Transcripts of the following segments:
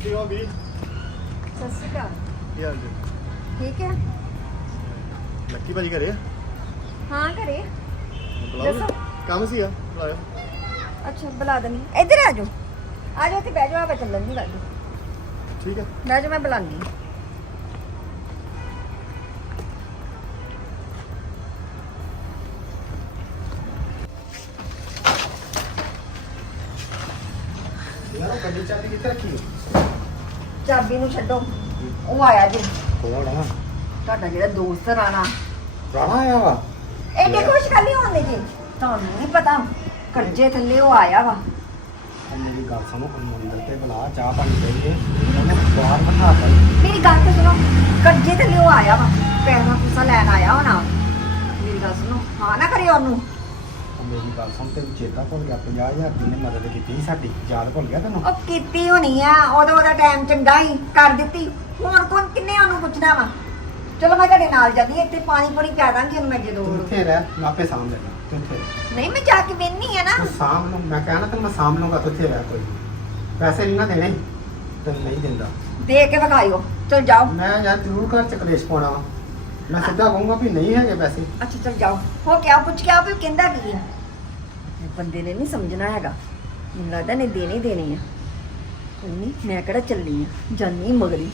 ਸਸੀ ਹੋ ਵੀ ਸਤਿ ਸ਼੍ਰੀ ਅਕਾਲ। ਕੀ ਹਾਲ ਜੀ? ਠੀਕ ਹੈ? ਲੱਕੀ ਭਾਜੀ ਘਰੇ ਆ? ਹਾਂ ਘਰੇ। ਬੁਲਾਓ ਦੱਸੋ। ਕੰਮ ਸੀਗਾ? ਬੁਲਾਓ। ਅੱਛਾ ਬੁਲਾ ਦਨੀ ਇੱਧਰ ਆ ਜਾਓ। ਆ ਜਾਓ ਤੇ ਬਹਿ ਜਾਓ ਆਪਾਂ ਚੱਲਣ ਦੀ ਗੱਲ। ਠੀਕ ਹੈ। ਬਹਿ ਜਾਓ ਮੈਂ ਬੁਲਾਉਂਦੀ ਚਾਬੀ ਨੂੰ ਛੱਡੋ। ਉਹ ਆਇਆ ਜੀ। ਕੋਣ ਆ? ਤੁਹਾਡਾ ਜਿਹੜਾ ਦੋਸਤ ਰਾਣਾ। ਰਾਣਾ ਆਇਆ ਵਾ? ਐਡੇ ਖੁਸ਼ ਖਾਲੀ ਹੁੰਦੇ ਜੀ। ਤੁਹਾਨੂੰ ਨਹੀਂ ਪਤਾ ਕਰਜ਼ੇ ਥੱਲੇ ਉਹ ਆਇਆ ਵਾ। ਮੇਰੀ ਗੱਲ ਸੁਣੋ ਅੰਦਰ ਤੇ ਬੁਲਾ ਚਾਹ ਪਾਣੀ ਦੇਈਏ ਉਹਨੇ ਬਾਹਰ ਬਿਠਾ ਤਾ ਮੇਰੀ ਗੱਲ ਤਾਂ ਸੁਣੋ ਕਰਜ਼ੇ ਥੱਲੇ ਉਹ ਆਇਆ ਵਾ। ਪੈਸਾ ਪੂਸਾ ਲੈਣ ਆਇਆ ਹੋਣਾ। ਮੇਰੀ ਗੱਲ ਸੁਣੋ ਹਾਂ ਨਾ ਕਰਿਓ ਉਹਨੂੰ। ਉਹ ਮੇਰੀ ਗੱਲ ਸੁਣ ਤੇ ਚੇਤਾ ਭੁੱਲ ਗਿਆ 50000 ਦੀ ਨੇ ਮਦਦ ਕੀਤੀ ਸੀ ਸਾਡੀ ਯਾਦ ਭੁੱਲ ਗਿਆ ਤੈਨੂੰ? ਉਹ ਕੀਤੀ ਹੋਣੀ ਆ ਉਦੋਂ ਉਹਦਾ ਟਾਈਮ ਚੰਗਾ ਹੀ ਕਰ ਦਿੱਤੀ। ਹੁਣ ਕੋਣ ਕਿੰਨੇ ਉਹਨੂੰ ਪੁੱਛਣਾ ਵਾ? ਚਲੋ ਮੈਂ ਤੁਹਾਡੇ ਨਾਲ ਜਾਂਦੀ ਹਾਂ, ਇੱਥੇ ਪਾਣੀ ਪੂਣੀ ਪਿਆ ਦਾਂਗੀ ਉਹਨੂੰ ਮੈਂ ਜਦੋਂ ਤੂੰ ਇੱਥੇ ਰਹਿ ਮੈਂ ਆਪੇ ਸਾਂਭ ਲੈਣਾ ਤੂੰ ਇੱਥੇ ਰਹਿ। ਨਹੀਂ ਮੈਂ ਜਾ ਕੇ ਵੇਖਣੀ ਆ ਨਾ। ਤੂੰ ਸਾਂਭ ਲਊ ਮੈਂ ਕਹਿਣਾ ਤੈਨੂੰ ਮੈਂ ਸਾਂਭ ਲਊਂਗਾ ਤੂੰ ਇੱਥੇ ਰਹਿ ਕੋਈ। ਨੀ। ਪੈਸੇ ਨਹੀਂ ਨਾ ਦੇਣੇ ਤੈਨੂੰ ਨਹੀਂ ਦਿੰਦਾ। ਦੇ ਕੇ ਵਿਖਾਇਓ ਚਲ ਜਾਓ। ਮੈਂ ਯਾਰ ਜ਼ਰੂਰ ਘਰ ਚ ਕਲੇਸ਼ ਪਾਉਣਾ ਵਾ। ਮੈਂ ਸਿੱਧਾ ਕਹੂੰਗਾ ਵੀ ਨਹੀਂ ਹੈਗੇ ਪੈਸੇ। ਅੱਛਾ ਚਲ ਜਾਓ। ਹੋ ਕਿਆ ਪੁੱਛ ਕੇ ਆਓ ਵੀ ਕਹਿੰਦਾ ਕੀ ਆ। ਬੰਦੇ ਨੇ ਨਹੀਂ ਸਮਝਣਾ ਹੈਗਾ। ਮੈਨੂੰ ਲੱਗਦਾ ਨੇ ਦੇਣੇ ਹੀ ਦੇਣੇ ਆ। ਕੋਈ ਨਹੀਂ ਮੈਂ ਕਿਹੜਾ ਚੱਲੀ ਆ, ਜਾਨੀ ਮਗਰੀ।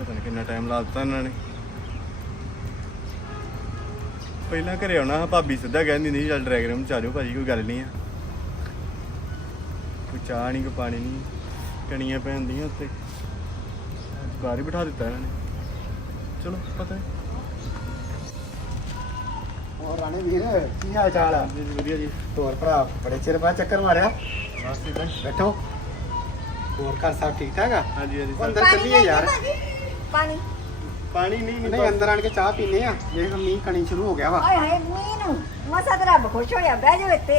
ਪਤਾ ਨਹੀਂ ਕਿੰਨਾ ਟਾਈਮ ਲਾ ਦਿੱਤਾ ਇਹਨਾਂ ਨੇ। ਪਹਿਲਾਂ ਘਰੇ ਆਉਣਾ ਹਾਂ ਭਾਬੀ ਸਿੱਧਾ ਕਹਿੰਦੀ ਨਹੀਂ ਚੱਲ ਡਰੈਗਰਮ ਚ ਆ ਜਾਓ ਭਾਜੀ, ਕੋਈ ਗੱਲ ਨਹੀਂ ਆ। ਕੋਈ ਚਾਹ ਨਹੀਂ ਕੋਈ ਪਾਣੀ ਨਹੀਂ ਕਣੀਆਂ ਪੈਂਦੀਆਂ ਉੱਤੇ ਬਾਹਰ ਹੀ ਬਿਠਾ ਦਿੱਤਾ ਇਹਨਾਂ ਨੇ। ਚਲੋ ਪਤਾ ਹੈ। ਹੋਰ ਰਾਣੇ ਵੀਰ ਕੀ ਹਾਲ ਚਾਲ ਆ? ਜੀ ਵਧੀਆ ਜੀ। ਹੋਰ ਭਰਾ ਬੜੇ ਚਿਰ ਬਾਅਦ ਚੱਕਰ ਮਾਰਿਆ। ਬਸ ਇਦਾਂ ਬੈਠੋ। ਹੋਰ ਘਰ ਸਭ ਠੀਕ ਠਾਕ ਆ? ਹਾਂਜੀ ਹਾਂਜੀ ਸਰ ਅੰਦਰ ਚੱਲੀਏ ਯਾਰ। ਪਾਣੀ ਪਾਣੀ। ਨਹੀਂ ਮੈਨੂੰ ਨਹੀਂ ਅੰਦਰ ਆਣ ਕੇ ਚਾਹ ਪੀਨੇ ਆ। ਦੇਖ ਮੀਂਹ ਕਣੀ ਸ਼ੁਰੂ ਹੋ ਗਿਆ ਵਾ। ਹਾਏ ਹਾਏ ਮੀਂਹ ਨੂੰ। ਮਸਾ ਤੇ ਰੱਬ ਖੁਸ਼ ਹੋਇਆ ਬਹਿ ਜਾਓ ਇੱਥੇ।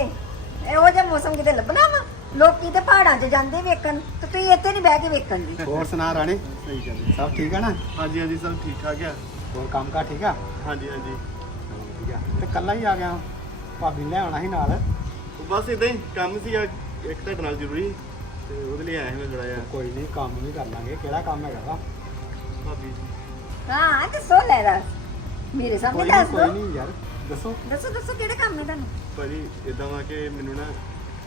ਇਹੋ ਜਿਹਾ ਮੌਸਮ ਕਿਤੇ ਲੱਭਣਾ ਵਾ? ਲੋਕੀ ਤੇ ਪਹਾੜਾਂ 'ਚ ਜਾਂਦੇ ਵੇਖਣ ਤੇ ਤੁਸੀਂ ਇੱਥੇ ਨਹੀਂ ਬਹਿ ਕੇ ਵੇਖਣ ਦੀ ਹੋਰ ਸੁਣਾ ਰਾਣੇ ਸਹੀ ਗੱਲ ਸਭ ਠੀਕ ਆ ਨਾ? ਹਾਂਜੀ ਹਾਂਜੀ ਸਭ ਠੀਕ ਠਾਕ ਆ। ਹੋਰ ਕੰਮ ਕਾ ਠੀਕ ਆ? ਹਾਂਜੀ ਹਾਂਜੀ। ਵਧੀਆ। ਤੇ ਕੱਲਾ ਹੀ ਆ ਗਿਆ ਭਾਬੀ ਨੂੰ ਲੈ ਆਉਣਾ ਸੀ ਨਾਲ। ਬਸ ਇਦਾਂ ਹੀ ਕੰਮ ਸੀਗਾ ਇੱਕ ਤੁਹਾਡੇ ਨਾਲ ਜ਼ਰੂਰੀ ਤੇ ਉਹਦੇ ਲਈ ਆਇਆ ਸੀ ਮੈਂ ਥੋੜਾ ਜਿਹਾ। ਕੋਈ ਨਹੀਂ ਕੰਮ ਵੀ ਕਰ ਲਾਂਗੇ। ਕਿਹੜਾ ਕੰਮ ਹੈਗਾ ਵਾ? ਭਾਬੀ ਹਾਂ ਦੱਸੋ ਲੈ ਦਾ ਮੇਰੇ ਸਾਹਮਣੇ ਕੋਈ ਦੱਸ ਨਹੀਂ ਕੋਈ ਦੋ। ਨਹੀਂ ਯਾਰ ਦੱਸੋ। ਦੱਸੋ ਦੱਸੋ ਕਿਹੜਾ ਕੰਮ ਹੈ ਤੁਹਾਨੂੰ? ਭਾਜੀ ਇਦਾਂ ਵਾ ਕਿ ਮੈਨੂੰ ਨਾ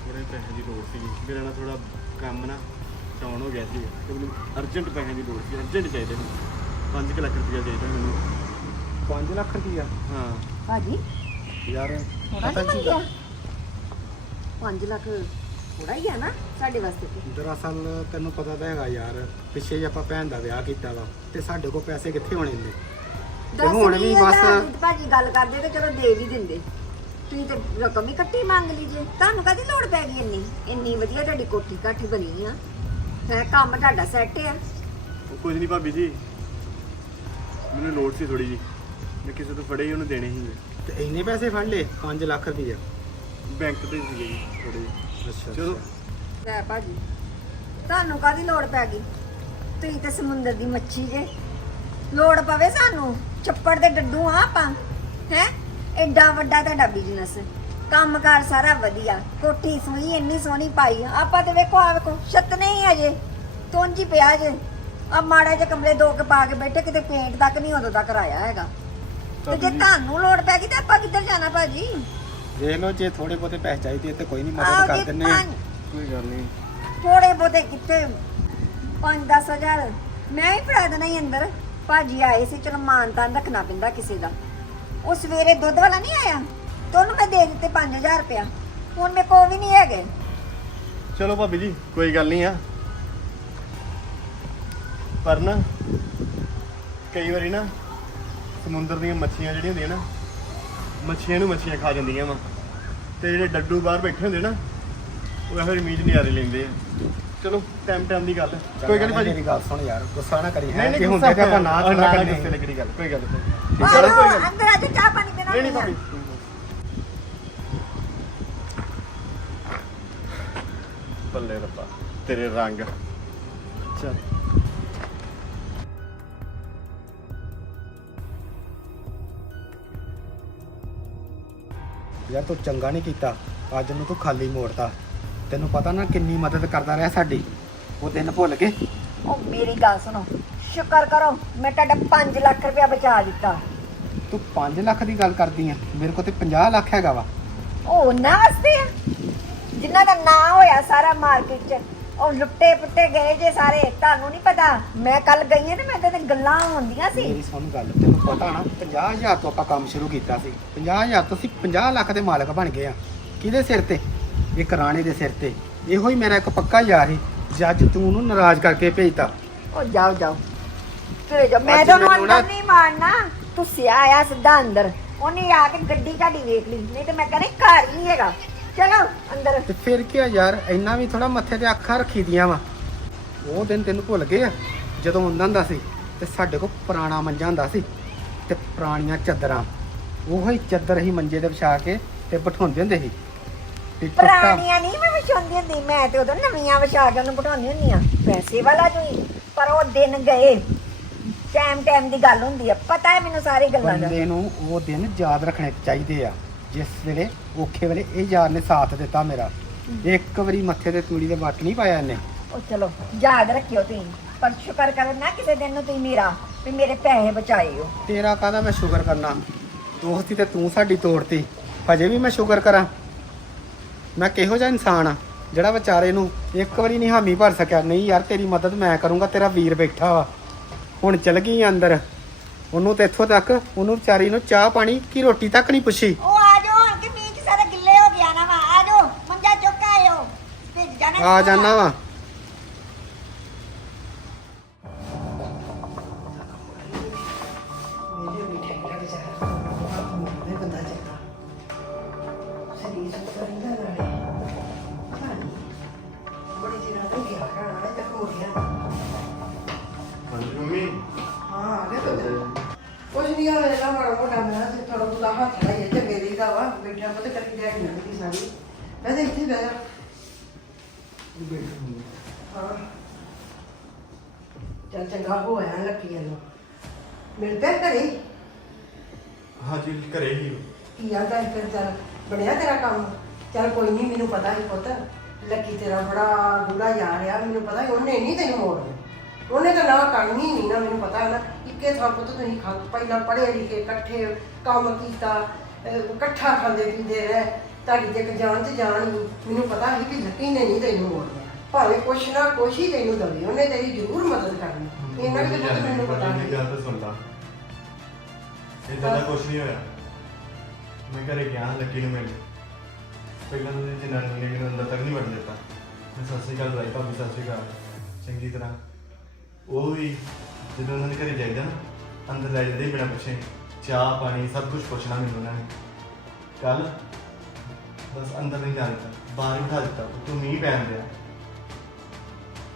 ਥੋੜੇ ਪੈਸੇ ਦੀ ਲੋੜ ਸੀ ਮੇਰਾ ਨਾ ਥੋੜਾ ਕੰਮ ਨਾ ਡਾਊਨ ਹੋ ਗਿਆ ਸੀ ਤੇ ਮੈਨੂੰ ਅਰਜੈਂਟ ਪੈਸੇ ਦੀ ਲੋੜ ਸੀ ਅਰਜੈਂਟ ਚਾਹੀਦੇ ਮੈਨੂੰ 5 ਲੱਖ ਰੁਪਇਆ ਚਾਹੀਦਾ ਮੈਨੂੰ। 5 ਲੱਖ ਰੁਪਈਆ? ਹਾਂ। ਭਾਜੀ? ਯਾਰ ਥੋੜਾ ਪਤਾ ਕੀ ਮੰਗਿਆ? 5 ਲੱਖ ਥੋੜਾ ਹੀ ਆ ਨਾ ਸਾਡੇ ਵਾਸਤੇ ਤੇ। ਦਰਅਸਲ ਤੈਨੂੰ ਪਤਾ ਤਾਂ ਹੈਗਾ ਯਾਰ ਪਿੱਛੇ ਜੇ ਆਪਾਂ ਭੈਣ ਦਾ ਵਿਆਹ ਕੀਤਾ ਵਾ ਤੇ ਸਾਡੇ ਕੋਲ ਪੈਸੇ ਕਿੱਥੇ ਹੋਣੇ ਨੇ? ਤੇ ਹੁਣ ਵੀ ਬਸ ਭਾਜੀ ਗੱਲ ਕਰਦੇ ਤੇ ਚਲੋ ਦੇ ਵੀ ਦਿੰਦੇ। ਤੁਸੀਂ ਤੇ ਰਕਮ ਹੀ ਇਕੱਠੀ ਮੰਗ ਲਈ ਜੇ। ਤੁਹਾਨੂੰ ਕਾਹਦੀ ਲੋੜ ਪੈ ਗਈ ਇੰਨੀ? ਇੰਨੀ ਵਧੀਆ ਤੁਹਾਡੀ ਕੋਠੀ ਕਾਠੀ ਬਣੀ ਆ। ਹੈ ਕੰਮ ਤੁਹਾਡਾ ਸੈੱਟ ਆ। ਉਹ ਕੁਝ ਨਹੀਂ ਭਾਬੀ ਜੀ। ਮੈਨੂੰ ਲੋੜ ਸੀ ਥੋੜੀ ਜੀ। ਮੈਂ ਕਿਸੇ ਤੋਂ ਫੜੇ ਹੀ ਉਹਨੂੰ ਦੇਣੇ ਸੀ ਤੇ ਇੰਨੇ ਪੈਸੇ ਫੜ ਲਏ? 5 ਲੱਖ ਰੁਪਈਆ। ਬੈਂਕ ਤੇ ਸੀਗੇ ਜੀ ਥੋੜੇ ਅੱਛਾ ਚਲੋ। ਲੈ ਭਾਜੀ ਤੁਹਾਨੂੰ ਕਾਹਦੀ ਲੋੜ ਪੈ ਗਈ? ਤੁਸੀਂ ਤੇ ਸਮੁੰਦਰ ਦੀ ਮੱਛੀ ਜੇ। ਲੋੜ ਪਵੇ ਸਾਨੂੰ? ਛੱਪੜ ਦੇ ਡੱਡੂ ਆ ਆਪਾਂ ਹੈ? ਐਡਾ ਵੱਡਾ ਤੁਹਾਡਾ ਬਿਜ਼ਨਸ ਕੰਮਕਾਰ ਸਾਰਾ ਵਧੀਆ। ਕੋਠੀ ਸੋਈ ਇੰਨੀ ਸੋਹਣੀ ਪਾਈ ਆਪਾਂ ਤੇ ਵੇਖੋ ਆ ਵੇਖੋ ਛੱਤ ਨਹੀਂ ਅਜੇ ਤੁੰਜੀ ਪਿਆ ਜੇ। ਆ ਮਾੜੇ ਜਿਹੇ ਕਮਰੇ ਦੋ ਕੇ ਪਾ ਕੇ ਬੈਠੇ ਕਿਤੇ ਪੇਂਟ ਤੱਕ ਨਹੀਂ ਉਦੋਂ ਤੱਕ ਕਰਾਇਆ ਹੈਗਾ। ਤੇ ਜੇ ਤੁਹਾਨੂੰ ਲੋੜ ਪੈ ਗਈ ਤਾਂ ਆਪਾਂ ਕਿੱਧਰ ਜਾਣਾ ਭਾਜੀ? ਵੇਖ ਲਓ ਜੇ ਥੋੜੇ ਬਹੁਤੇ ਪੈਸੇ ਚਾਹੀਦੇ ਤੇ ਕੋਈ ਨਹੀਂ ਮਦਦ ਕਰ ਦਿੰਨੇ ਕੋਈ ਗੱਲ ਨਹੀਂ ਥੋੜੇ ਬਹੁਤੇ ਕਿੱਥੇ? 5-10000 ਮੈਂ ਹੀ ਫੜਾ ਦੇਣਾ ਹੀ ਅੰਦਰ। ਭਾਜੀ ਆਏ ਸੀ ਚਲੋ ਮਾਨਤਾਨ ਰੱਖਣਾ ਪੈਂਦਾ ਕਿਸੇ ਦਾ। ਉਹ ਸਵੇਰੇ ਦੁੱਧ ਵਾਲਾ ਨਹੀਂ ਆਇਆ? ਤੇ ਉਹਨੂੰ ਮੈਂ ਦੇ ਦਿੱਤੇ 5000 ਰੁਪਇਆ। ਹੁਣ ਮੇਰੇ ਕੋਲ ਵੀ ਨਹੀਂ ਹੈਗੇ। ਚਲੋ ਭਾਬੀ ਜੀ ਕੋਈ ਗੱਲ ਨਹੀਂ ਆ। ਪਰ ਨਾ ਕਈ ਵਾਰੀ ਨਾ ਸਮੁੰਦਰ ਦੀਆਂ ਮੱਛੀਆਂ ਜਿਹੜੀਆਂ ਹੁੰਦੀਆਂ ਨਾ ਮੱਛੀਆਂ ਨੂੰ ਮੱਛੀਆਂ ਖਾ ਜਾਂਦੀਆਂ ਵਾ। ਤੇ ਜਿਹੜੇ ਡੱਡੂ ਬਾਹਰ ਬੈਠੇ ਹੁੰਦੇ ਨਾ ਉਹ ਇਹੋ ਜਿਹੀ ਮੀਟ ਨਜ਼ਾਰੇ ਲੈਂਦੇ ਆ। ਚਲੋ ਟਾਈਮ ਟਾਈਮ ਦੀ ਗੱਲ ਹੈ। ਕੋਈ ਗੱਲ ਨਹੀਂ ਭਾਜੀ। ਮੇਰੀ ਗੱਲ ਸੁਣ ਯਾਰ ਗੁੱਸਾ ਨਾ ਕਰੀ ਹੈ ਨਹੀਂ ਕਿ ਨਹੀਂ ਹੁੰਦੇ ਤੇ ਆਪਾਂ ਨਾ ਨਾ ਗੁੱਸੇ ਲੱਗਣੀ ਗੱਲ ਕੋਈ ਗੱਲ ਨਹੀਂ? ਚਲੋ ਕੋਈ ਗੱਲ ਅੰਦਰ ਆ ਜਾ ਚਾਹ ਪਾਣੀ ਪੀਣਾ ਨਹੀਂ ਨਹੀਂ ਹੋਇਆ। ਭਾਬੀ। ਬੱਲੇ ਰੱਬਾ ਤੇਰੇ ਰੰਗ। ਚੱਲ। ਯਾਰ ਤੂੰ ਚੰਗਾ ਨਹੀਂ ਕੀਤਾ। ਅੱਜ ਨੂੰ ਤੂੰ ਖਾਲੀ ਮੋੜਤਾ। ਤੈਨੂੰ ਪਤਾ ਨਾ ਕਿੰਨੀ ਮਦਦ ਕਰਦਾ ਰਿਹਾ ਸਾਡੀ। ਉਹ ਦਿਨ ਭੁੱਲ ਗਏ। ਉਹ ਮੇਰੀ ਗੱਲ ਸੁਣੋ। ਸ਼ੁਕਰ ਕਰੋ ਮੈਂ ਤੁਹਾਡਾ 5 ਲੱਖ ਰੁਪਇਆ ਬਚਾ ਦਿੱਤਾ। ਤੂੰ 5 ਲੱਖ ਦੀ ਗੱਲ ਕਰਦੀ ਆ ਮੇਰੇ ਕੋਲ ਤੇ 50 ਲੱਖ ਹੈਗਾ ਵਾ। ਉਹ ਉਹਨਾਂ ਵਾਸਤੇ ਆ? ਜਿਨ੍ਹਾਂ ਦਾ ਨਾਂ ਹੋਇਆ ਸਾਰਾ ਮਾਰਕੀਟ 'ਚ ਉਹ ਲੁੱਟੇ ਪੁੱਟੇ ਗਏ ਜੇ ਸਾਰੇ ਤੁਹਾਨੂੰ ਨਹੀਂ ਪਤਾ? ਮੈਂ ਕੱਲ ਗਈ ਆ ਤੇ ਮੈਂ ਤੇ ਗੱਲਾਂ ਹੁੰਦੀਆਂ ਸੀ। ਮੇਰੀ ਸੁਣ ਗੱਲ ਤੈਨੂੰ ਪਤਾ ਨਾ 50000 ਤੋਂ ਆਪਾਂ ਕੰਮ ਸ਼ੁਰੂ ਕੀਤਾ ਸੀ। 50000 ਤੋਂ ਅਸੀਂ 50 ਲੱਖ ਦੇ ਮਾਲਕ ਬਣ ਗਏ ਆ। ਕਿਹਦੇ ਸਿਰ ਤੇ? ਇੱਕ ਰਾਣੇ ਦੇ ਸਿਰ ਤੇ। ਇਹੋ ਹੀ ਮੇਰਾ ਇੱਕ ਪੱਕਾ ਯਾਰ ਸੀ ਜੱਜ ਤੂੰ ਉਹਨੂੰ ਨਾਰਾਜ਼ ਕਰਕੇ ਭੇਜਤਾ। ਉਹ ਜਾਓ ਜਾਓ। ਤੇ ਜਾ ਮੈਂ ਅੱਜ ਤੁਹਾਨੂੰ ਮੈਨੂੰ ਅੰਦਰ ਨਾ- ਨਹੀਂ ਮਾਰਨਾ। ਤੂੰ ਸਿਆ ਆਇਆ ਸਿੱਧਾ ਅੰਦਰ। ਉਹਨੇ ਆ ਕੇ ਗੱਡੀ ਤੁਹਾਡੀ ਵੇਖ ਲਈ। ਨਹੀਂ ਤੇ ਮੈਂ ਕਹਿੰਦੀ ਘਰ ਹੀ ਨਹੀਂ ਹੈਗਾ। ਚਲੋ ਅੰਦਰ। ਤੇ ਫਿਰ ਕੀ ਆ ਯਾਰ ਇੰਨਾ ਵੀ ਥੋੜਾ ਮੱਥੇ ਤੇ ਅੱਖਾਂ ਰੱਖੀ ਦੀਆਂ ਵਾ। ਉਹ ਦਿਨ ਤੈਨੂੰ ਭੁੱਲ ਗਏ ਆ ਜਦੋਂ ਹੁੰਦਾ ਹੁੰਦਾ ਸੀ ਤੇ ਸਾਡੇ ਕੋਲ ਪੁਰਾਣਾ ਮੰਜਾ ਹੁੰਦਾ ਸੀ ਤੇ ਪੁਰਾਣੀਆਂ ਚਾਦਰਾਂ। ਉਹੀ ਚਾਦਰ ਹੀ ਮੰਜੇ ਤੇ ਵਿਛਾ ਕੇ ਤੇ ਬਿਠਾਉਂਦੇ ਹੁੰਦੇ ਸੀ। ਤੇ ਟੁੱਟਾ ਪੁਰਾਣੀਆਂ ਨਹੀਂ ਮੈਂ ਵਿਛਾਉਂਦੀ ਹੁੰਦੀ ਮੈਂ ਤੇ ਉਦੋਂ ਨਵੀਆਂ ਵਿਛਾ ਕੇ ਉਹਨੂੰ ਬਿਠਾਉਂਦੀ ਹੁੰਦੀ ਆ। ਪੈਸੇ ਵਾਲਾ ਜੋਈ ਪਰ ਉਹ ਦਿਨ ਗਏ। ਟਾਈਮ ਟਾਈਮ ਦੀ ਗੱਲ ਹੁੰਦੀ ਆ। ਪਤਾ ਹੈ ਮੈਨੂੰ ਸਾਰੀ ਗੱਲਾਂ ਦਾ। ਬੰਦੇ ਨੂੰ ਉਹ ਦਿਨ ਯਾਦ ਰੱਖਣੇ ਚਾਹੀਦੇ ਆ। ਜਿਸ ਵੇਲੇ ਔਖੇ ਵੇਲੇ ਇਹ ਯਾਰ ਨੇ ਸਾਥ ਦਿੱਤਾ ਮੇਰਾ। ਇੱਕ ਵਾਰੀ ਮੱਥੇ ਤੇ ਤੂੜੀ ਦੇ ਵੱਟ ਨਹੀਂ ਪਾਇਆ ਇਹਨੇ। ਉਹ ਚਲੋ ਯਾਦ ਰੱਖਿਓ ਤੁਸੀਂ। ਪਰ ਸ਼ੁਕਰ ਕਰੋ ਨਾ ਕਿਸੇ ਦਿਨ ਨੂੰ ਤੁਸੀਂ ਮੇਰਾ ਵੀ ਮੇਰੇ ਪੈਸੇ ਬਚਾਏ ਹੋ। ਤੇਰਾ ਕਾਹਦਾ ਮੈਂ ਸ਼ੁਕਰ ਕਰਨਾ? ਦੋਸਤੀ ਤੇ ਤੂੰ ਸਾਡੀ ਤੋੜਤੀ। ਹਜੇ ਵੀ ਮੈਂ ਸ਼ੁਕਰ ਕਰਾਂ। ਮੈਂ ਕਿਹੋ ਜਿਹਾ ਇਨਸਾਨ ਆ ਜਿਹੜਾ ਵਿਚਾਰੇ ਨੂੰ ਇੱਕ ਵਾਰੀ ਨਹੀਂ ਹਾਮੀ ਭਰ ਸਕਿਆ। ਨਹੀਂ ਯਾਰ ਤੇਰੀ ਮਦਦ ਮੈਂ ਕਰੂੰਗਾ ਤੇਰਾ ਵੀਰ ਬੈਠਾ ਵਾ। ਹੁਣ ਚਲ ਗਈ ਅੰਦਰ। ਉਹਨੂੰ ਤੇ ਇੱਥੋਂ ਤੱਕ ਉਹਨੂੰ ਵਿਚਾਰੀ ਨੂੰ ਚਾਹ ਪਾਣੀ ਕੀ ਰੋਟੀ ਤੱਕ ਨਹੀਂ ਪੁੱਛੀ। ਉਹ ਆ ਜਾਓ ਹੁਣ ਕਿ ਮੀਂਹ ਚ ਸਾਰਾ ਗਿੱਲੇ ਹੋ ਗਿਆ ਨਾ ਵਾ। ਆ ਜਾਓ ਮੰਜਾ ਚੁੱਕ ਕੇ ਆਇਓ। ਭੇਜ ਜਾਣਾ ਆ ਜਾਣਾ ਵਾ। ਘਰੇ ਹੀ ਕੀ ਆਦਾ ਫਿਰ ਚੱਲ ਬਣਿਆ ਤੇਰਾ ਕੰਮ? ਚੱਲ ਕੋਈ ਨਹੀਂ ਮੈਨੂੰ ਪਤਾ ਹੀ ਪੁੱਤ। ਲੱਕੀ ਤੇਰਾ ਬੜਾ ਬੁੜਾ ਯਾਰ ਆ ਮੈਨੂੰ ਪਤਾ ਹੀ ਉਹਨੇ ਨਹੀਂ ਤੈਨੂੰ ਮੋੜਨਾ ਉਹਨੇ ਤਾਂ ਨਾ ਕਰਨੀ ਨਹੀਂ ਨਾ ਮੈਨੂੰ ਪਤਾ ਨਾ। ਇੱਕੇ ਥਾਂ ਪੁੱਤ ਤੁਸੀਂ ਖਾ ਪਹਿਲਾਂ ਪੜ੍ਹੇ ਲਿਖੇ ਇਕੱਠੇ ਕੰਮ ਕੀਤਾ ਅਹ ਇਕੱਠਾ ਖਾਂਦੇ ਪੀਂਦੇ ਰਹੇ। ਤੁਹਾਡੀ ਤੇ ਇੱਕ ਜਾਨ ਤੇ ਜਾਨ ਹੀ। ਮੈਨੂੰ ਪਤਾ ਸੀ ਕਿ ਲੱਕੀ ਨੇ ਨਹੀਂ ਤੈਨੂੰ ਮੋੜਨਾ ਭਾਵੇਂ ਕੁਛ ਨਾ ਕੁਛ ਹੀ ਤੈਨੂੰ ਦਵੇ ਉਹਨੇ ਤੇਰੀ ਜ਼ਰੂਰ ਮਦਦ ਕਰਨੀ। ਇਹਨਾਂ ਕਿ ਪੁੱਤ ਮੈਨੂੰ ਪਤਾ ਨਹੀਂ ਗੱਲ ਤਾਂ ਸੁਣਦਾ ਇਦਾਂ ਦਾ ਕੁਝ ਨਹੀਂ ਹੋਇਆ। ਮੈਂ ਘਰੇ ਗਿਆ, ਲੱਕੀ ਨੂੰ ਮਿਲ। ਪਹਿਲਾਂ ਤਾਂ ਉਹਦੀ ਜਨਾਨੀ ਨੇ ਮੈਨੂੰ ਅੰਦਰ ਤੱਕ ਨਹੀਂ ਵੜਨ ਦਿੱਤਾ। ਮੈਂ ਸਤਿ ਸ਼੍ਰੀ ਅਕਾਲ ਬੁਲਾਈ ਭਾਬੀ ਸਤਿ ਸ਼੍ਰੀ ਅਕਾਲ। ਚੰਗੀ ਤਰ੍ਹਾਂ। ਉਹ ਵੀ ਜਦੋਂ ਉਹਨਾਂ ਦੇ ਘਰੇ ਜਾਈਦਾ ਨਾ, ਅੰਦਰ ਲੈ ਜਾਂਦੇ ਬਿਨਾਂ ਪੁੱਛੇ। ਚਾਹ, ਪਾਣੀ, ਸਭ ਕੁਝ ਪੁੱਛਣਾ ਮੈਨੂੰ ਉਹਨਾਂ ਨੇ। ਕੱਲ ਬਸ ਅੰਦਰ ਨਹੀਂ ਜਾਣ ਦਿੱਤਾ, ਬਾਹਰ ਬਿਠਾ ਦਿੱਤਾ ਤੂੰ ਮੀਂਹ ਪੈਣ ਦਿਆ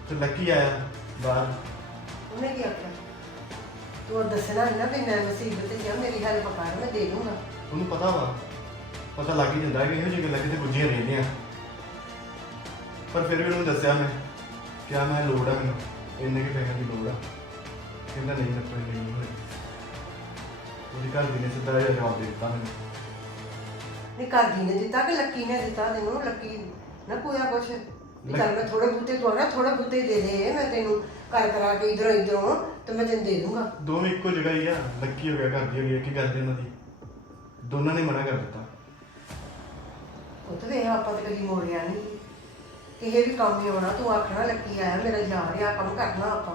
ਫਿਰ ਲੱਕੀ ਆਇਆ ਬਾਹਰ। ਉਹਨੇ ਕੀ ਆਖਿਆ? ਤੂੰ ਦੱਸਣਾ ਨਾ ਵੀ ਮੈਂ ਮੁਸੀਬਤ ਤੇ ਜਾਂ ਮੇਰੀ ਹੈਲਪ ਕਰ, ਮੈਂ ਦੇ ਦੂੰਗਾ। ਉਹਨੂੰ ਪਤਾ ਵਾ ਪਤਾ ਲੱਗ ਹੀ ਜਾਂਦਾ ਕਿ ਇਹੋ ਜਿਹੀ ਗੱਲਾਂ ਕਿਤੇ ਗੁੱਝੀਆਂ ਰਹਿੰਦੀਆਂ। ਪਰ ਫਿਰ ਵੀ ਉਹਨੂੰ ਦੱਸਿਆ ਮੈਂ ਕਿਹਾ ਮੈਂ ਲੋੜ ਆ ਮੈਨੂੰ? ਇੰਨੇ ਕਿ ਪੈਸਿਆਂ ਦੀ ਲੋੜ ਆ। ਕਹਿੰਦਾ ਨਹੀਂ ਕੋਲ ਇੰਨੇ ਨਹੀਂ ਹੋਏ ਉਹਦੀ ਘਰ ਦੀ ਨੇ ਸਿੱਧਾ ਜਿਹਾ ਜਵਾਬ ਦੇ ਦਿੱਤਾ ਮੈਨੂੰ। ਨਹੀਂ ਘਰ ਦੀ ਨੇ ਦਿੱਤਾ ਕਿ ਲੱਕੀ ਨੇ ਦਿੱਤਾ ਤੈਨੂੰ? ਲੱਕੀ ਨਾ ਕੋਇਆ ਕੁਛ? ਵੀ ਚੱਲ ਮੈਂ ਥੋੜੇ ਬੂਤੇ ਤੋਂ ਨਾ ਥੋੜੇ ਬੂਤੇ ਦੇ ਦੇ ਮੈਂ ਤੈਨੂੰ ਕਰ ਕਰਾ ਕੇ ਇਧਰੋਂ ਇਧਰੋਂ ਤੇ ਮੈਂ ਤੈਨੂੰ ਦੇ ਦੂੰਗਾ। ਦੋਵੇਂ ਇੱਕੋ ਜਗ੍ਹਾ ਹੀ ਆ ਲੱਕੀ ਹੋ ਗਿਆ ਘਰ ਦੀ ਹੋ ਗਈ ਦੀ ਉਹਨਾਂ ਦੀ। ਦੋਨਾਂ ਨੇ ਮਨਾ ਕਰ ਦਿੱਤਾ। ਉਹ ਤੇ ਆਪਾਂ ਤੇ ਕਦੀ ਮੋੜਿਆ ਨਹੀਂ ਕਿਸੇ ਵੀ ਕੰਮ ਹੀ ਆਉਣਾ, ਤੂੰ ਆਖਣਾ ਲੱਕੀ ਆਇਆ, ਮੇਰਾ ਯਾਰ ਆ ਕੰਮ ਕਰਨਾ ਆਪਾਂ।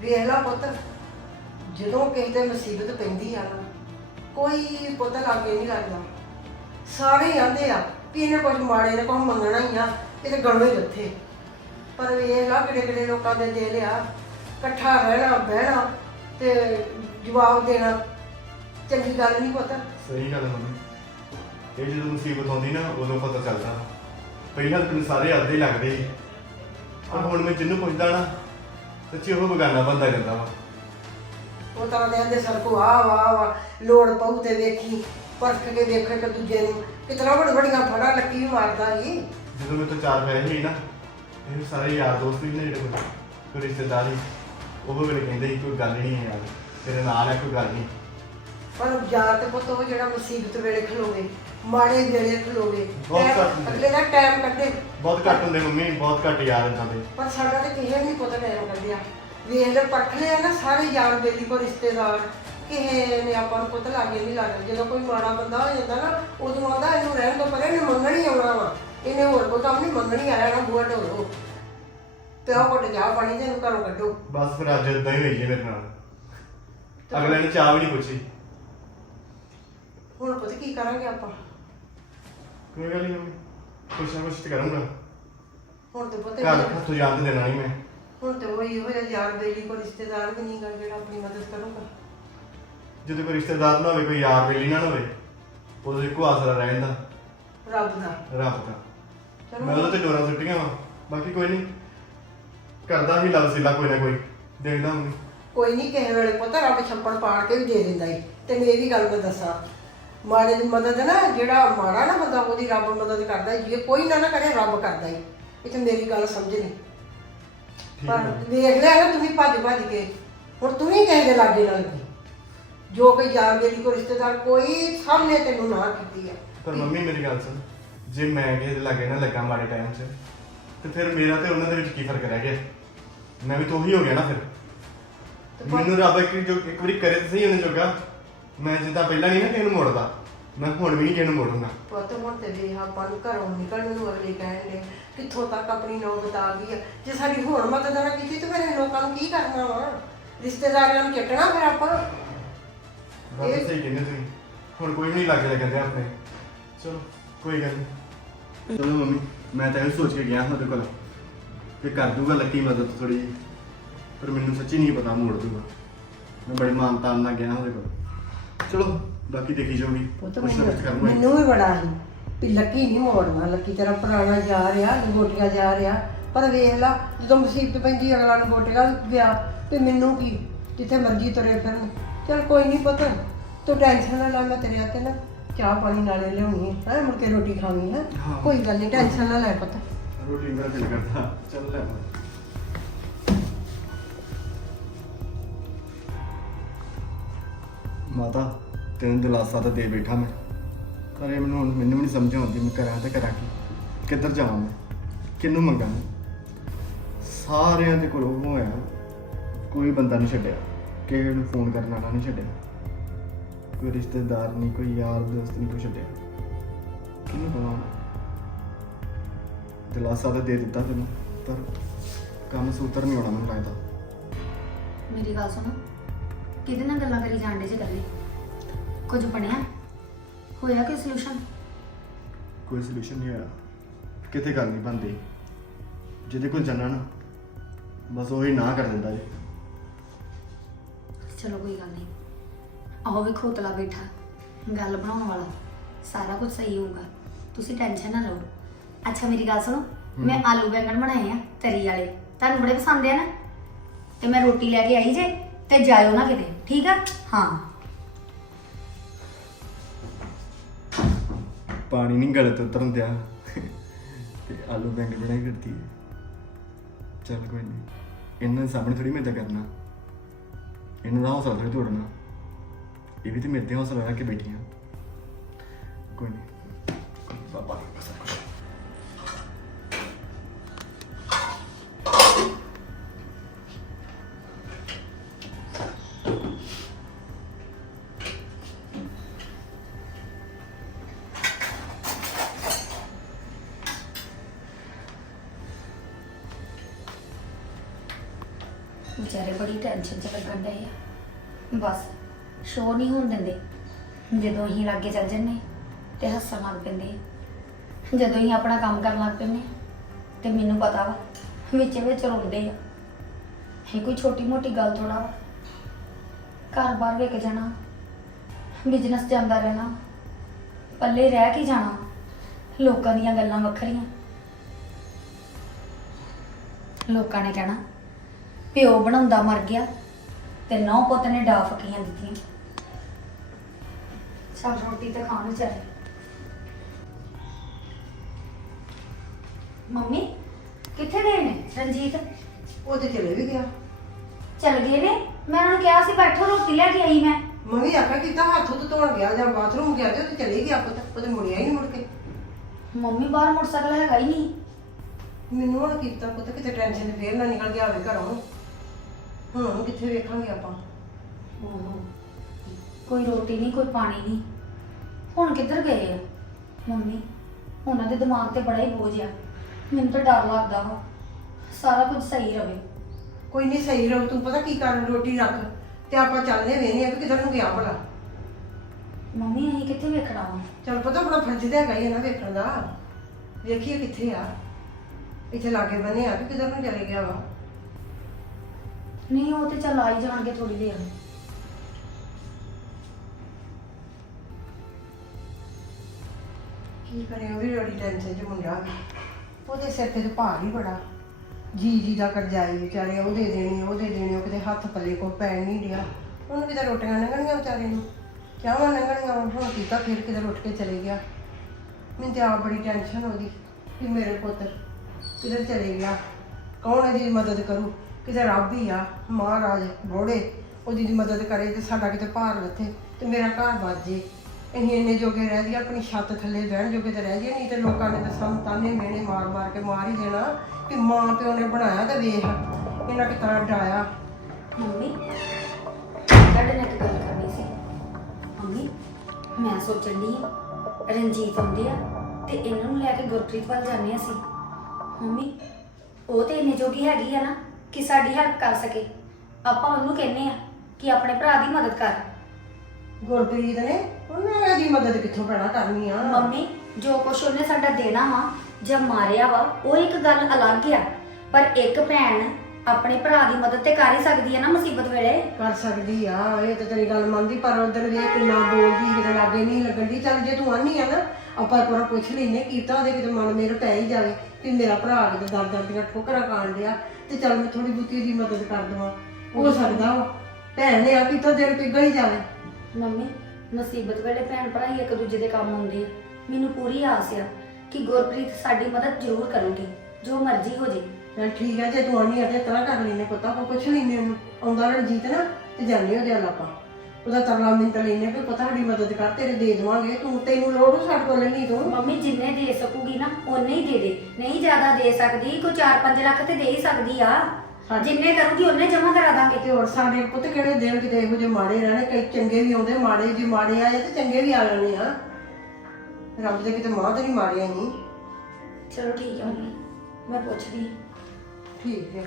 ਵੇਖ ਲਾ ਪੁੱਤ, ਜਦੋਂ ਕਿਸੇ ਤੇ ਮੁਸੀਬਤ ਪੈਂਦੀ ਆ ਨਾ, ਕੋਈ ਪੁੱਤ ਲਾਗੇ ਨਹੀਂ ਲੱਗਦਾ। ਸਾਰੇ ਆਂਦੇ ਆ ਵੀ ਇਹਨੇ ਕੁਝ ਮਾੜੇ ਨੇ ਕੁਝ ਮੰਗਣਾ ਹੀ ਆ, ਇਹ ਤੇ ਗਣੋ ਹੀ ਲੱਥੇ ਪਰ ਵੇਖ ਲਾ ਕਿਹੜੇ ਕਿਹੜੇ ਲੋਕਾਂ ਦੇ ਦੇ ਲਿਆ ਇਕੱਠਾ ਰਹਿਣਾ, ਬਹਿਣਾ ਤੇ ਜਵਾਬ ਦੇਣਾ। ਚੰਗੀ ਗੱਲ ਨਹੀਂ ਪੁੱਤ। ਸਹੀ ਗੱਲ ਹੈ ਮੰਮੀ। ਇਹ ਜਦੋਂ ਮੁਸੀਬਤ ਆਉਂਦੀ ਨਾ ਉਦੋਂ ਪਤਾ ਚੱਲਦਾ। ਪਹਿਲਾਂ ਤਾਂ ਮੈਨੂੰ ਸਾਰੇ ਆਦੇ ਹੀ ਲੱਗਦੇ ਸੀ। ਪਰ ਹੁਣ ਮੈਂ ਜਿੰਨੂੰ ਪੁੱਛਦਾ ਨਾ ਸੱਚੀ ਉਹ ਬਗਾਨਾ ਬੰਦਾ ਜਾਂਦਾ ਵਾ। ਉਹ ਤਾਂ ਦੇ ਆਂਦੇ ਸਰ ਕੋ ਆ ਵਾ ਵਾ ਲੋੜ ਪਊ ਤੇ ਵੇਖੀ ਪਰਖ ਕੇ ਦੇਖੇ ਕਿ ਦੂਜੇ ਨੂੰ। ਕਿਤਨਾ ਵੱਡ ਵੱਡੀਆਂ ਫੜਾ ਲੱਕੀ ਵੀ ਮਾਰਦਾ ਜੀ ਜਦੋਂ ਮੇਰੇ ਤੋਂ ਚਾਰ ਪੈਸੇ ਸੀ ਨਾ ਇਹ ਸਾਰੇ ਯਾਰ ਦੋਸਤ ਵੀ ਨੇ ਜਿਹੜੇ ਕੋਈ ਕੋਈ ਰਿਸ਼ਤੇਦਾਰ ਸੀ ਉਹ ਵੇਲੇ ਕਹਿੰਦੇ ਸੀ ਕੋਈ ਗੱਲ ਨਹੀਂ ਹੈ ਯਾਰ ਤੇਰੇ ਨਾਲ ਹੈ ਕੋਈ ਗੱਲ ਨਹੀਂ। ਪਰ ਯਾਰ ਤੇ ਪੁੱਤ ਉਹ ਜਿਹੜਾ ਮੁਸੀਬਤ ਵੇਲੇ ਖਲੋਵੇ ਮਾੜੇ ਵੇਲੇ ਖਲੋਵੇ ਬਹੁਤ ਟਾਈਮ- ਘੱਟ ਹੁੰਦੇ। ਅਗਲੇ ਦਾ ਟਾਈਮ ਕੱਢੇ। ਬਹੁਤ ਘੱਟ ਹੁੰਦੇ ਮੰਮੀ ਬਹੁਤ ਘੱਟ ਯਾਰ ਇਦਾਂ ਦੇ। ਪਰ ਸਾਡਾ ਤੇ ਕਿਸੇ ਨਹੀਂ ਪਤਾ ਟਾਈਮ ਕੱਢਿਆ। ਵੇਖ ਲੈ ਪਰਖ ਲਿਆ ਨਾ ਸਾਰੇ ਯਾਰ ਬੇਲੀ ਕੋ ਰਿਸ਼ਤੇਦਾਰ। ਕਿਸੇ ਨੇ ਆਪਾਂ ਨੂੰ ਪੁੱਤ ਲਾਗੇ ਨਹੀਂ ਲੱਗਦਾ ਜਦੋਂ ਕੋਈ ਮਾੜਾ ਬੰਦਾ ਹੋ ਜਾਂਦਾ ਨਾ ਉਦੋਂ ਆਉਂਦਾ ਇਹਨੂੰ ਰਹਿਣ ਤੋਂ ਪਰੇ ਇਹਨੇ ਮੰਗਣ ਹੀ ਆਉਣਾ ਵਾ। ਇਹਨੇ ਹੋਰ ਕੋਈ ਕੰਮ ਨਹੀਂ ਮੰਗਣ ਹੀ ਆਇਆ ਨਾ ਬੂਹਾ ਢੋਲੋ ਪਿਓ ਕੋਟ ਜਾ ਪਾਣੀ ਤੇ ਇਹਨੂੰ ਘਰੋਂ ਕੱਢੋ। ਬਸ ਫਿਰ ਅੱਜ ਇਦਾਂ ਹੀ ਹੋਈ ਹੈ ਮੇਰੇ ਨਾਲ। ਅਗਲੇ ਨੇ ਚਾਹ ਵੀ ਨਹੀਂ ਪੁੱਛੀ। ਹੁਣ ਪਤਾ ਕੀ ਕਰਾਂਗੇ ਆਪਾਂ? ਕੋਈ ਗੱਲ ਨਹੀਂ ਕੁਛ ਨਾ ਕੁਛ ਤੇ ਕਰੂੰਗਾ। ਹੁਣ ਤੇ ਪੁੱਤ ਘਰ ਹੱਥੋਂ ਜਾਣ ਤੇ ਦੇਣਾ ਨਹੀਂ ਮੈਂ। ਹੁਣ ਤੇ ਉਹੀ ਹੋਇਆ ਯਾਰ ਬੇਲੀ ਕੋ ਰਿਸ਼ਤੇਦਾਰ ਵੀ ਨਹੀਂ ਗਾ ਜਿਹੜਾ ਆਪਣੀ ਮਦਦ ਕਰੂਗਾ। ਜਦੋਂ ਕੋਈ ਰਿਸ਼ਤੇਦਾਰ ਨਾ ਹੋਵੇ ਕੋਈ ਯਾਰ ਵੇਲੀ ਨਾ ਹੋਵੇ ਉਦੋਂ ਇੱਕੋ ਆਸਰਾ ਰਹਿ ਜਾਂਦਾ। ਰੱਬ ਦਾ। ਰੱਬ ਦਾ। ਚਲੋ। ਮੈਂ ਉਹਦੇ ਤੇ ਡੋਰਾਂ ਸੁੱਟੀਆਂ ਵਾ। ਬਾਕੀ ਕੋਈ ਨਹੀਂ। ਕਰਦਾ ਹੀ ਕੋਈ ਨਾ ਕੋਈ। ਦੇਖਦਾ ਹਾਂ ਕੋਈ ਨਹੀਂ ਕਿਸੇ ਵੇਲੇ ਪੁੱਤ ਰੱਬ ਛੱਪੜ ਪਾੜ ਕੇ ਵੀ ਦੇ ਦਿੰਦਾ ਈ। ਤੇ ਮੈਂ ਇਹ ਵੀ ਗੱਲ ਮੈਂ ਦੱਸਾਂ। ਮਾੜੇ ਦੀ ਮਦਦ ਨਾ ਜਿਹੜਾ ਮਾੜਾ ਨਾ ਬੰਦਾ ਉਹਦੀ ਰੱਬ ਮਦਦ ਕਰਦਾ। ਜੇ ਕੋਈ ਨਾ ਨਾ ਕਰੇ ਰੱਬ ਕਰਦਾ ਈ ਇਹ ਤੇ ਮੇਰੀ ਗੱਲ ਸਮਝ ਨਹੀਂ ਪਰ ਹੈ ਵੇਖ ਲਿਆ ਨਾ ਤੁਸੀਂ ਭੱਜ ਭੱਜ ਕੇ ਹੁਣ ਤੂੰ ਵੀ ਕਿਸੇ ਦੇ ਲਾਗੇ ਨਾਲ ਜੋ ਕੋਈ ਯਾਰ ਮੇਰੀ ਕੋ ਰਿਸ਼ਤੇਦਾਰ ਕੋਈ ਨੇ ਤੈਨੂੰ ਨਾ ਕੀਤੀ ਆ। ਪਰ ਮੰਮੀ ਮੇਰੀ ਗੱਲ ਸੁਣ। ਜੇ ਮੈਂ ਕਿਸੇ ਦੇ ਲਾਗੇ ਨਾ ਲੱਗਾ ਮਾੜੇ ਟਾਈਮ 'ਚ ਤੇ ਫਿਰ ਮੇਰਾ ਤੇ ਉਹਨਾਂ ਦੇ ਵਿੱਚ ਕੀ ਫ਼ਰਕ ਰਹਿ ਗਿਆ? ਮੈਂ ਵੀ ਤਾਂ ਉਹੀ ਹੋ ਗਿਆ ਨਾ ਫਿਰ। ਮੈਨੂੰ ਰੱਬ ਇੱਕ ਜੋ ਇੱਕ ਵਾਰੀ ਕਰੇ ਤਾਂ ਸਹੀ ਉਹਨੇ ਜੋਗਾ। ਮੈਂ ਜਿੱਦਾਂ ਪਹਿਲਾਂ ਨਹੀਂ ਨਾ ਕਿਸੇ ਨੂੰ ਮੋੜਦਾ ਮੈਂ ਹੁਣ ਵੀ ਨਹੀਂ ਕਿਸੇ ਨੂੰ ਮੋੜੂੰਗਾ ਪੁੱਤ ਹੁਣ ਤੇ ਵੇਖ ਆਪਾਂ ਨੂੰ ਘਰੋਂ ਨਿਕਲਣ ਨੂੰ ਅਗਲੇ ਕਹਿਣ ਦੇ ਕਿੱਥੋਂ ਤੱਕ ਆਪਣੀ ਨੌਬਤ ਆ ਗਈ ਆ। ਜੇ ਸਾਡੀ ਹੁਣ ਮਦਦ ਨਾ ਕੀਤੀ ਤੇ ਫਿਰ ਇਹ ਲੋਕਾਂ ਨੂੰ ਕੀ ਕਰਨਾ ਵਾ? ਰਿਸ਼ਤੇਦਾਰਾਂ ਨੂੰ ਚੱਟਣਾ ਫਿਰ ਆਪਾਂ। ਬਾਕੀ ਇਹ- ਸਹੀ ਕਹਿੰਦੇ ਤੁਸੀਂ। ਹੁਣ ਕੋਈ ਨਹੀਂ ਲੱਗੇ ਲੱਗਦੇ ਆਪਣੇ। ਚਲੋ ਕੋਈ ਗੱਲ ਨਹੀਂ। ਚਲੋ ਮੰਮੀ ਮੈਂ ਤਾਂ ਇਹ ਸੋਚ ਕੇ ਗਿਆ ਉਹਦੇ ਕੋਲ ਕਿ ਕਰ ਦੂਗਾ ਲੱਕੀ ਮਦਦ ਥੋੜੀ ਜਿਹੀ ਪਰ ਮੈਨੂੰ ਸੱਚੀ ਨਹੀਂ ਪਤਾ ਮੋੜ ਦੂਗਾ। ਮੈਂ ਬੜੀ ਮਾਨਤਾ ਨਾਲ ਗਿਆ ਉਹਦੇ ਕੋਲ। ਚਲੋ ਬਾਕੀ ਦੇਖੀ ਜਾਊਗੀ। ਪੁੱਤ ਕੁਛ ਨਾ ਕੁਛ ਮੈਨੂੰ ਕਰੂੰਗਾ ਮੈਨੂੰ ਵੀ ਬੜਾ ਸੀ ਵੀ ਲੱਕੀ ਨਹੀਂ ਮੋੜਨਾ। ਲੱਕੀ ਤੇਰਾ ਪੁਰਾਣਾ ਜਾ ਰਿਹਾ ਲੰਗੋਟੀਆਂ ਜਾ ਰਿਹਾ। ਪਰ ਵੇਖ ਲਾ ਜਦੋਂ ਮੁਸੀਬਤ ਪੈਂਦੀ ਅਗਲਾ ਲੰਗੋਟੀਆਂ ਗਿਆ ਤੇ ਮੈਨੂੰ ਕੀ? ਜਿੱਥੇ ਮਰਜ਼ੀ ਤੁਰੇ ਫਿਰਨ। ਚਲ ਕੋਈ ਨਹੀਂ ਪੁੱਤ ਤੂੰ ਟੈਨਸ਼ਨ ਨਾ ਲੈ ਮੈਂ ਤੇਰੇ ਹੱਥੇ ਨਾ ਚਾਹ ਪਾਣੀ ਨਾਲੇ ਲਿਆਉਣੀ ਹੈ। ਹੈਂ, ਮੁੜ ਕੇ ਰੋਟੀ ਖਾਣੀ ਹੈ। ਹਾਂ। ਕੋਈ ਗੱਲ ਨਹੀਂ ਟੈਨਸ਼ਨ ਨਾ ਲੈ ਪੁੱਤ। ਰੋਟੀ ਮੇਰਾ ਦਿਲ ਕਰਦਾ। ਚੱਲ ਲੈ। ਮਾਤਾ, ਤੈਨੂੰ ਦਿਲਾਸਾ ਤਾਂ ਦੇ ਬੈਠਾ ਮੈਂ। ਪਰ ਇਹ ਮੈਨੂੰ ਹੁਣ ਮੈਨੂੰ ਵੀ ਨਹੀਂ ਸਮਝ ਆਉਂਦੀ ਮੈਂ ਕਰਾਂ ਤਾਂ ਕਰਾਂ ਕੀ। ਕਿੱਧਰ ਜਾਵਾਂ ਮੈਂ? ਕਿਹਨੂੰ ਮੰਗਾਂ ਮੈਂ? ਸਾਰਿਆਂ ਦੇ ਕੋਲ ਉਹ ਹੋਇਆ ਕੋਈ ਬੰਦਾ ਨਹੀਂ ਛੱਡਿਆ। ਕਿਸੇ ਨੂੰ ਫੋਨ ਕਰਨ ਵਾਲਾ ਨਹੀਂ ਛੱਡਿਆ। ਕੋਈ ਰਿਸ਼ਤੇਦਾਰ ਨਹੀਂ ਕੋਈ ਯਾਰ ਦੋਸਤ ਨਹੀਂ ਕੋਈ ਛੱਡਿਆ। ਕਿਹਨੂੰ ਕਹਾਂ ਦਿਲਾਸਾ ਤਾਂ ਦੇ ਦਿੱਤਾ ਤੈਨੂੰ, ਪਰ ਕੰਮ ਸੂਤਰ ਨਹੀਂ ਆਉਣਾ ਮੈਨੂੰ ਲੱਗਦਾ। ਮੇਰੀ ਗੱਲ ਸੁਣੋ। ਕਿਹਦੇ ਨਾਲ ਗੱਲਾਂ ਕਰੀ ਜਾਂਦੇ ਜੇ ਇਕੱਲੇ? ਕੁਝ ਬਣਿਆ? ਹੋਇਆ ਕੋਈ ਸੋਲੂਸ਼ਨ ਕੋਈ ਸੋਲੂਸ਼ਨ ਨਹੀਂ ਆਇਆ ਕਿਤੇ ਗੱਲ ਨਹੀਂ ਬਣਦੀ। ਜਿਹਦੇ ਕੋਲ ਜਾਣਾ ਨਾ ਬਸ ਉਹੀ ਨਾ ਕਰ ਦਿੰਦਾ ਜੀ। ਚਲੋ ਕੋਈ ਗੱਲ ਨਹੀਂ। ਆਹੋ ਵੀ ਖੋਤਲਾ ਬੈਠਾ ਗੱਲ ਬਣਾਉਣ ਵਾਲਾ। ਸਾਰਾ ਕੁਝ ਸਹੀ ਹੋਊਗਾ। ਤੁਸੀਂ ਟੈਨਸ਼ਨ ਨਾ ਲਓ। ਅੱਛਾ ਮੇਰੀ ਗੱਲ ਸੁਣੋ। ਮੈਂ ਆਲੂ ਬੈਂਗਣ ਬਣਾਏ ਆ ਤਰੀ ਵਾਲੇ। ਤੁਹਾਨੂੰ ਬੜੇ ਪਸੰਦ ਆ ਨਾ? ਤੇ ਮੈਂ ਰੋਟੀ ਲੈ ਕੇ ਆਈ ਜੇ ਤੇ ਜਾਇਓ ਨਾ ਕਿਤੇ। ਠੀਕ ਆ? ਹਾਂ। ਪਾਣੀ ਨਹੀਂ ਗਲਤ ਉਤਰਨ ਦਿਆ। ਤੇ ਆਲੂ ਬੈਂਗਣ ਬਣਾਈ ਕਰਦੀ ਹੈ ਚੱਲ ਕੋਈ ਨਹੀਂ ਇਹਨਾਂ ਦੇ ਸਾਹਮਣੇ ਥੋੜੀ ਮੈਂ ਤਾਂ ਕਰਨਾ। ਇਹਨਾਂ ਦਾ ਹੌਸਲਾ ਥੋੜੀ ਤੋੜਨਾ। ਇਹ ਵੀ ਤੇ ਮੇਰੇ ਤੇ ਹੌਸਲਾ ਰੱਖ ਕੇ ਬੈਠੀਆਂ। ਕੋਈ ਨਹੀਂ ਬਾਬਾ ਬਸ ਵਿਚਾਰੇ ਬੜੀ ਟੈਨਸ਼ਨ ਚ ਲੱਗਣ ਡਏ ਆ। ਬਸ ਸ਼ੋਅ ਨਹੀਂ ਹੋਣ ਦਿੰਦੇ। ਜਦੋਂ ਅਸੀਂ ਲਾਗੇ ਚੱਲ ਜੰਨੇ ਤੇ ਹੱਸਣ ਲੱਗ ਪੈਂਦੇ ਆ। ਜਦੋਂ ਅਸੀਂ ਆਪਣਾ ਕੰਮ ਕਰਨ ਲੱਗ ਪੈਂਦੇ ਆ ਤੇ ਮੈਨੂੰ ਪਤਾ ਵਾ, ਵਿੱਚ ਵਿੱਚ ਰੋਂਦੇ ਆ। ਇਹ ਕੋਈ ਛੋਟੀ ਮੋਟੀ ਗੱਲ ਥੋੜਾ ਵਾ। ਘਰ ਬਾਹਰ ਵੇਖ ਜਾਣਾ ਬਿਜ਼ਨਸ ਜਾਂਦਾ ਰਹਿਣਾ, ਪੱਲੇ ਰਹਿ ਕੇ ਜਾਣਾ, ਲੋਕਾਂ ਦੀਆਂ ਗੱਲਾਂ ਵੱਖਰੀਆਂ। ਲੋਕਾਂ ਨੇ ਕਹਿਣਾ ਪਿਓ ਬਣਾਉਂਦਾ ਮਰ ਗਿਆ ਤੇ ਨੌ ਪੁੱਤ ਨੇ ਡਾ ਫਕੀਆਂ ਦਿੱਤੀਆਂ। ਚੱਲ ਰੋਟੀ ਤਾਂ ਖਾਣ ਵਿਚਾਰੇ ਮੰਮੀ ਕਿੱਥੇ ਗਏ ਨੇ ਰਣਜੀਤ? ਉਹ ਤੇ ਚਲੇ ਵੀ ਗਿਆ। ਚੱਲ ਗਏ ਨੇ? ਮੈਂ ਉਹਨਾਂ ਨੂੰ ਕਿਹਾ ਸੀ ਬੈਠੋ ਰੋਟੀ ਲੈ ਕੇ ਆਈ ਮੈਂ। ਮੰਮੀ ਆਖਿਆ ਕੀਤਾ ਹੱਥ ਉੱਤੇ ਧੋਣ ਗਿਆ ਜਾਂ ਬਾਥਰੂਮ ਗਿਆ ਤੇ ਉਹ ਚਲੇ ਗਿਆ ਪੁੱਤ ਉਹਦੇ ਮੁੜਿਆ ਹੀ ਨਹੀਂ ਮੁੜ ਕੇ। ਮੰਮੀ ਬਾਹਰ ਮੋਟਰਸਾਈਕਲ ਹੈਗਾ ਹੀ ਨਹੀਂ। ਮੈਨੂੰ ਹੁਣ ਕੀਤਾ ਪੁੱਤ ਕਿਤੇ ਟੈਨਸ਼ਨ ਤੇ ਫੇਰ ਨਾ ਨਿਕਲ ਗਿਆ ਹੋਵੇ ਘਰੋਂ। ਹੁਣ ਉਹਨੂੰ ਕਿੱਥੇ ਵੇਖਾਂਗੇ ਆਪਾਂ? ਓਹੋ। ਕੋਈ ਰੋਟੀ ਨਹੀਂ ਕੋਈ ਪਾਣੀ ਨਹੀਂ। ਹੁਣ ਕਿੱਧਰ ਗਏ ਆ? ਮੰਮੀ ਉਹਨਾਂ ਦੇ ਦਿਮਾਗ ਤੇ ਬੜਾ ਹੀ ਬੋਝ ਆ। ਮੈਨੂੰ ਤਾਂ ਡਰ ਲੱਗਦਾ ਵਾ। ਸਾਰਾ ਕੁਝ ਸਹੀ ਰਵੇ। ਕੋਈ ਨਹੀਂ ਸਹੀ ਰਹੋ ਤੂੰ ਪਤਾ ਕੀ ਕਰ ਰੋਟੀ ਰੱਖ ਤੇ ਆਪਾਂ ਚੱਲਦੇ ਵੇਨੇ ਆ ਕਿ ਕਿਧਰ ਨੂੰ ਗਿਆ ਭਲਾ। ਮੰਮੀ ਅਸੀਂ ਕਿੱਥੇ ਵੇਖਣਾ ਵਾ? ਚੱਲ ਪਤਾ ਆਪਣਾ ਫਰਜ਼ ਤੇ ਹੈਗਾ ਹੀ ਹੈ ਨਾ ਵੇਖਣ ਦਾ। ਵੇਖੀਏ ਕਿੱਥੇ ਆ। ਇੱਥੇ ਲਾਗੇ ਬੰਨੇ ਆ ਕਿ ਕਿਧਰ ਨੂੰ ਚਲੇ ਗਿਆ ਵਾ। ਨਹੀਂ, ਉਹ ਤੇ ਚੱਲ ਆ ਹੀ ਜਾਣਗੇ ਥੋੜੀ ਦੇਰ। ਕੀ ਕਰੇ, ਉਹ ਵੀ ਬੜੀ ਟੈਨਸ਼ਨ ਚ ਮੁੰਡਾ ਉਹਦੇ ਸਿਰ ਤੇ ਤਾਂ ਭਾਰ ਹੀ ਬੜਾ। ਜੀ ਜੀ ਦਾ ਕਰਜਾਈ ਵਿਚਾਰੇ, ਉਹ ਦੇ ਦੇਣੀ, ਉਹ ਦੇ ਦੇਣੀ, ਉਹ ਕਿਤੇ ਹੱਥ ਪੱਲੇ ਕੋ ਪੈਣ ਨਹੀਂ ਡਿਆ। ਉਹਨੂੰ ਕਿਤੇ ਰੋਟੀਆਂ ਲੰਘਣੀਆਂ ਵਿਚਾਰੇ ਨੂੰ। ਕਿਆਵਾਂ ਲੰਘਣੀਆਂ ਹੁਣ ਕੀਤਾ, ਫਿਰ ਕਿਤੇ ਰੁੱਟ ਕੇ ਚਲੇ ਗਿਆ। ਮੈਨੂੰ ਤੇ ਆਪ ਬੜੀ ਟੈਨਸ਼ਨ ਉਹਦੀ ਕਿ ਮੇਰੇ ਪੁੱਤ ਕਿਧਰ ਚਲੇ ਗਿਆ। ਕੌਣ ਇਹਦੀ ਮਦਦ ਕਰੂ? ਕਿਤੇ ਰੱਬ ਹੀ ਆ, ਮਹਾਰਾਜ ਬੋੜੇ ਉਹਦੀ ਦੀ ਮਦਦ ਕਰੇ ਤੇ ਸਾਡਾ ਕਿਤੇ ਭਾਰ ਲੱਥੇ ਤੇ ਮੇਰਾ ਘਰ ਵੱਜ ਜੇ। ਅਸੀਂ ਇੰਨੇ ਜੋਗੇ ਰਹਿ ਜੀ ਆਪਣੀ ਛੱਤ ਥੱਲੇ ਬਹਿਣ ਜੋਗੇ ਤੇ ਰਹਿ ਜੀ ਨਹੀਂ ਤੇ ਲੋਕਾਂ ਨੇ ਤਾਂ ਸਾਨੂੰ ਤਾਨੇ ਮਿਹਣੇ ਮਾਰ ਮਾਰ ਕੇ ਮਾਰ ਹੀ ਦੇਣਾ ਕਿ ਮਾਂ ਪਿਓ ਨੇ ਬਣਾਇਆ ਤੇ ਵੇਖ ਇਹਨਾਂ ਕਿਤਨਾ ਡਾਇਆ ਮੰਮੀ, ਤੁਹਾਡੇ ਨਾਲ ਇੱਕ ਗੱਲ ਕਰਨੀ ਸੀ। ਮੰਮੀ, ਮੈਂ ਸੋਚਣ ਦੀ ਰਣਜੀਤ ਆਉਂਦੇ ਆ ਤੇ ਇਹਨਾਂ ਨੂੰ ਲੈ ਕੇ ਗੁਰਪ੍ਰੀਤ ਵੱਲ ਜਾਂਦੇ ਆ ਅਸੀਂ। ਮੰਮੀ, ਉਹ ਤੇ ਇੰਨੇ ਜੋਗੀ ਹੈਗੀ ਆ ਨਾ ਕਿ ਸਾਡੀ ਹੈਲਪ ਕਰ ਸਕੇ। ਆਪਾਂ ਉਹਨੂੰ ਕਹਿੰਨੇ ਆ ਕਿ ਆਪਣੇ ਭਰਾ ਦੀ ਮਦਦ ਕਰ। ਗੁਰਪ੍ਰੀਤ ਨੇ ਉਹਨੇ ਇਹਦੀ ਮਦਦ ਕਿੱਥੋਂ ਪੈਣਾ ਕਰਨੀ ਆ? ਮੰਮੀ ਜੋ ਕੁਛ ਉਹਨੇ ਸਾਡਾ ਦੇਣਾ ਵਾ ਜਾਂ ਮਾਰਿਆ ਵਾ ਉਹ ਇੱਕ ਗੱਲ ਅਲੱਗ ਆ। ਪਰ ਇੱਕ ਭੈਣ ਆਪਣੇ ਭਰਾ ਦੀ ਮਦਦ ਤੇ ਕਰ ਹੀ ਸਕਦੀ ਹੈ ਨਾ ਮੁਸੀਬਤ ਵੇਲੇ। ਕਰ ਸਕਦੀ ਆ ਇਹ ਤਾਂ ਤੇਰੀ ਗੱਲ ਮੰਨਦੀ ਪਰ ਉਧਰ ਵੇ ਕਿੰਨਾ ਬੋਲਦੀ ਕਿਤੇ ਲਾਗੇ ਨਹੀਂ ਲੱਗਣ ਦੀ। ਚੱਲ ਜੇ ਤੂੰ ਆਨੀ ਆ ਨਾ ਆਪਾਂ ਇੱਕ ਵਾਰ ਪੁੱਛ ਲੈਨੇ ਕੀਤਾ ਉਹਦੇ ਕਿਤੇ ਮਨ ਮੇਰੇ ਪੈ ਹੀ ਜਾਵੇ ਕਿ ਮੇਰਾ ਭਰਾ ਕਿਤੇ ਦਰ ਦਰ ਦੀਆਂ ਠੋਕਰਾਂ ਖਾਣ ਡਿਆ। ਤੇ ਚੱਲ ਮੈਂ ਥੋੜੀ ਬੁੱਤੀ ਦੀ ਮਦਦ ਕਰ ਦਵਾਂ। ਹੋ ਸਕਦਾ ਵਾ। ਭੈਣ ਨੇ ਆ ਕੀਤਾ ਦਿਲ ਪਿਘਲ ਹੀ ਜਾਵੇ। ਮੰਮੀ ਮੁਸੀਬਤ ਵੇਲੇ ਭੈਣ ਭਰਾ ਹੀ ਇੱਕ ਦੂਜੇ ਦੇ ਕੰਮ ਆਉਂਦੇ ਆ। ਮੈਨੂੰ ਪੂਰੀ ਆਸ ਆ ਕਿ ਗੁਰਪ੍ਰੀਤ ਸਾਡੀ ਮਦਦ ਜ਼ਰੂਰ ਕਰੂਗੀ ਜੋ ਮਰਜ਼ੀ ਹੋ ਜੇ। ਚੱਲ ਠੀਕ ਆ ਜੇ ਤੂੰ ਆਨੀ ਆ ਤੇ ਤਰ੍ਹਾਂ ਕਰ ਲੈਨੇ ਪੁੱਤ ਆਪਾਂ ਪੁੱਛ ਲੈਨੇ ਉਹਨੂੰ। ਆਉਂਦਾ ਰਣਜੀਤ ਨਾ ਤੇ ਜਾਣੇ ਉਹਦੇ ਨਾਲ ਆਪਾਂ। ਉਹਦਾ ਤਰਲਾ ਮਿੰਟ ਲੈਨੇ ਵੀ ਪਤਾ ਸਾਡੀ ਮਦਦ ਕਰ ਤੇਰੇ ਦੇ ਦੇਵਾਂਗੇ। ਤੂੰ ਤੈਨੂੰ ਲੋੜ ਹੋ ਸਾਡੇ ਕੋਲ ਲੈਣੀ ਤੂੰ। ਮੰਮੀ ਜਿੰਨੇ ਦੇ ਸਕੂਗੀ ਨਾ ਉਹਨੇ ਹੀ ਦੇ ਦੇ। ਨਹੀਂ ਜ਼ਿਆਦਾ ਦੇ ਸਕਦੀ ਕੋਈ 4-5 ਲੱਖ ਤੇ ਦੇ ਹੀ ਸਕਦੀ ਆ। ਜਿੰਨੇ ਕਰੂਗੀ ਉਹਨੇ ਜਮਾ ਕਰਾ ਦਾਂਗੇ। ਤੇ ਹੋਰ ਸਾਡੇ ਪੁੱਤ ਕਿਹੜੇ ਦਿਨ ਕਿਤੇ ਇਹੋ ਜਿਹੇ ਮਾੜੇ ਰਹਿਣੇ? ਕਈ ਚੰਗੇ ਵੀ ਆਉਂਦੇ ਮਾੜੇ ਜੇ ਮਾੜੇ ਆਏ ਤੇ ਚੰਗੇ ਵੀ ਆ ਜਾਣੇ ਆ। ਰੱਬ ਦੇ ਕਿਤੇ ਮਾਂ ਤੇ ਨਹੀਂ ਮਾਰਿਆ ਨਹੀਂ ਚਲੋ ਠੀਕ ਆ ਮੰਮੀ ਮੈਂ ਪੁੱਛਦੀ। ਠੀਕ ਹੈ।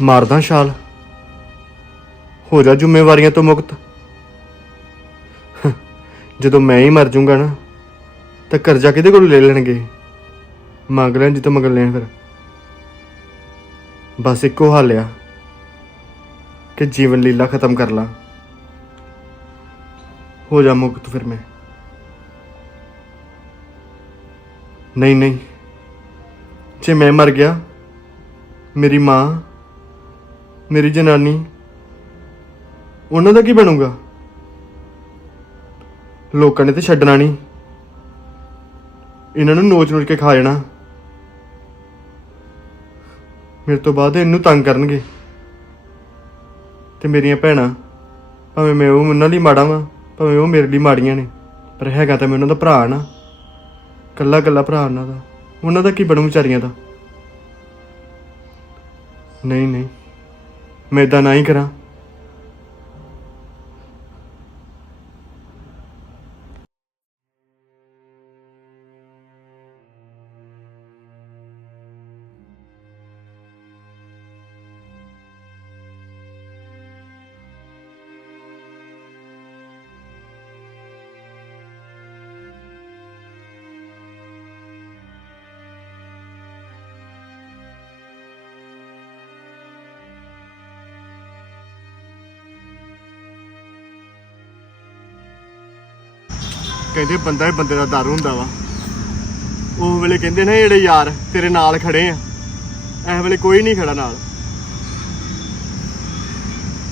ਮਾਰਦਾ ਛਾਲ। ਹੋ ਜਾ ਜ਼ਿੰਮੇਵਾਰੀਆਂ ਤੋਂ ਮੁਕਤ। ਜਦੋਂ ਮੈਂ ਹੀ ਮਰ ਜਾਊਂਗਾ ਨਾ, ਤਾਂ ਕਰਜ਼ਾ ਕਿਹਦੇ ਕੋਲੋਂ ਲੈ ਲੈਣਗੇ? ਮੰਗ ਲੈਣ ਜਿੱਤੋਂ ਮੰਗ ਲੈਣ ਫਿਰ। ਬਸ ਇੱਕੋ ਹੱਲ ਆ, ਕਿ ਜੀਵਨ ਲੀਲਾ ਖਤਮ ਕਰ ਲਾਂ। ਹੋ ਜਾ ਮੁਕਤ ਫਿਰ ਮੈਂ। ਨਹੀਂ ਨਹੀਂ। ਜੇ ਮੈਂ ਮਰ ਗਿਆ, ਮੇਰੀ ਮਾਂ ਮੇਰੀ ਜਨਾਨੀ। ਉਹਨਾਂ ਦਾ ਕੀ ਬਣੂਗਾ? ਲੋਕਾਂ ਨੇ ਤੇ ਛੱਡਣਾ ਨਹੀਂ। ਇਹਨਾਂ ਨੂੰ ਨੋਚ ਨੋਚ ਕੇ ਖਾ ਜਾਣਾ। ਮੇਰੇ ਤੋਂ ਬਾਅਦ ਇਹਨੂੰ ਤੰਗ ਕਰਨਗੇ। ਤੇ ਮੇਰੀਆਂ ਭੈਣਾਂ, ਭਾਵੇਂ ਮੈਂ ਉਹ ਉਹਨਾਂ ਲਈ ਮਾੜਾ ਵਾਂ, ਭਾਵੇਂ ਉਹ ਮੇਰੇ ਲਈ ਮਾੜੀਆਂ ਨੇ, ਪਰ ਹੈਗਾ ਤਾਂ ਮੈਂ ਉਹਨਾਂ ਦਾ ਭਰਾ ਨਾ। ਕੱਲਾ ਕੱਲਾ ਭਰਾ ਉਹਨਾਂ ਦਾ। ਉਹਨਾਂ ਦਾ ਕੀ ਬਣੂ ਵਿਚਾਰੀਆਂ ਦਾ? ਨਹੀਂ ਨਹੀਂ। ਮੈਂ ਇਦਾਂ ਨਾ ਹੀ ਕਰਾਂ। ਕਹਿੰਦੇ ਬੰਦਾ ਹੀ ਬੰਦੇ ਦਾ ਦਰ ਹੁੰਦਾ ਵਾ। ਉਹ ਵੇਲੇ ਕਹਿੰਦੇ ਨੇ ਜਿਹੜੇ ਯਾਰ ਤੇਰੇ ਨਾਲ ਖੜੇ ਆ। ਇਸ ਵੇਲੇ ਕੋਈ ਨਹੀਂ ਖੜਾ ਨਾਲ।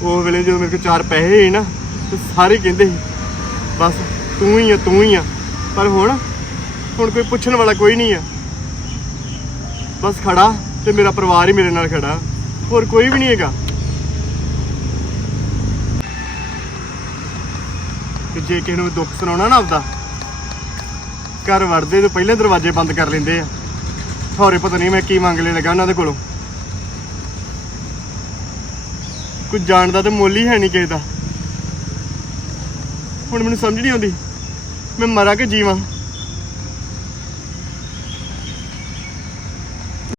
ਉਹ ਵੇਲੇ ਜਦੋਂ ਮੇਰੇ ਕੋਲ ਚਾਰ ਪੈਸੇ ਸੀ ਨਾ, ਤੇ ਸਾਰੇ ਕਹਿੰਦੇ ਸੀ, ਬਸ ਤੂੰ ਹੀ ਆ, ਤੂੰ ਹੀ ਆ। ਪਰ ਹੁਣ ਹੁਣ ਕੋਈ ਪੁੱਛਣ ਵਾਲਾ ਕੋਈ ਨਹੀਂ ਆ। ਬਸ ਖੜਾ ਤੇ ਮੇਰਾ ਪਰਿਵਾਰ ਹੀ ਮੇਰੇ ਨਾਲ ਖੜਾ। ਹੋਰ ਕੋਈ ਵੀ ਨਹੀਂ ਹੈਗਾ। ਕਿ ਜੇ ਕਿਸੇ ਨੂੰ ਦੁੱਖ ਸੁਣਾਉਣਾ ਨਾ ਆਪਦਾ, ਘਰ ਵੜਦੇ ਤੋਂ ਪਹਿਲੇ ਦਰਵਾਜ਼ੇ ਬੰਦ ਕਰ ਲੈਂਦੇ ਆ। ਹੌਰੇ ਪਤਾ ਨਹੀਂ ਮੈਂ ਕੀ ਮੰਗ ਲੈ ਲੱਗਾ ਉਹਨਾਂ ਦੇ ਕੋਲੋਂ। ਕੁਝ ਜਾਣਦਾ ਤੇ ਮੁੱਲ ਹੀ ਹੈ ਨਹੀਂ ਕਿਸੇ ਦਾ। ਹੁਣ ਮੈਨੂੰ ਸਮਝ ਨਹੀਂ ਆਉਂਦੀ। ਮੈਂ ਮਰਾਂ ਕਿ ਜੀਵਾਂ।